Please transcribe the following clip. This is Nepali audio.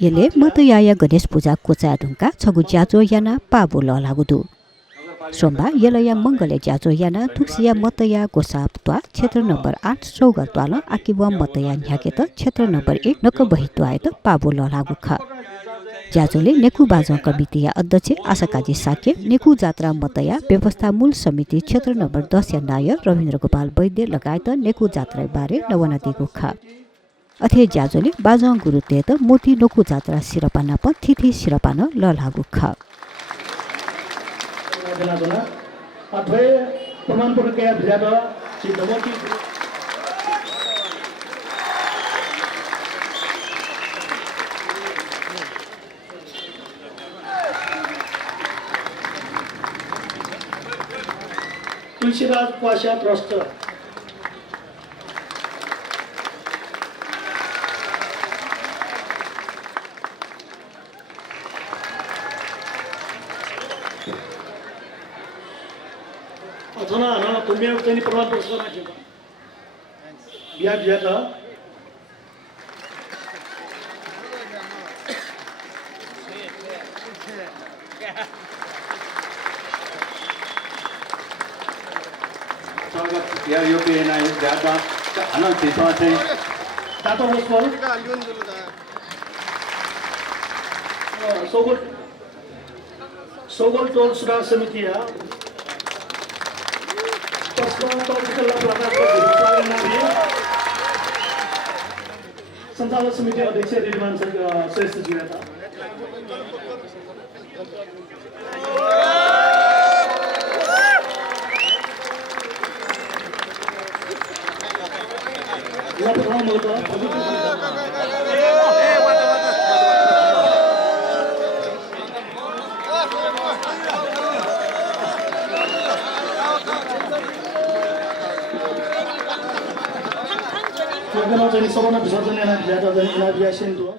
यसले मतयाया गणेश पूजा कोचा ढुङ्का छगु ज्याजो याना पाबो ललागुदु सोमबार यलया मंगले ज्याजो याना थुक्सिया मतया गोसाप्त्वा क्षेत्र नम्बर 8 सौगत्वाल आकिवा मतया न्याकेत क्षेत्र नम्बर 1 नकबहित्वायत पाबो ललागु ख ज्याजोले नेकु बाजा कमिटिया अध्यक्ष आशाकाजी साके नेकु जात्रा मतया व्यवस्था मूल समिति क्षेत्र नम्बर 10 या नायक रविन्द्र गोपाल वैद्य लगायत नेकु जात्रा बारे नवनादिगु ख अथे ज्याजोले बाजा गुरु तेत मोती नोकु जात्रा सिरपाना प थिथि सिरपाना ललागु ख प्रमाणपत्र कया भिरादा चिदमोती तुलसीराज पाशा ट्रस्ट अथवा ना तुम्ही त्यांनी प्रमाणपत्र नाही बिया बिया का या योग्य नाही ज्यादा अनंत आहे तातो होस्पॉल सोगल टोल सुधार समिती या संचालक समिति अध्यक्ष रिजवान श्रेष्ठ जी रहता Jadi soalnya bisa jadi nanti ada dari Nabi Yasin tuh.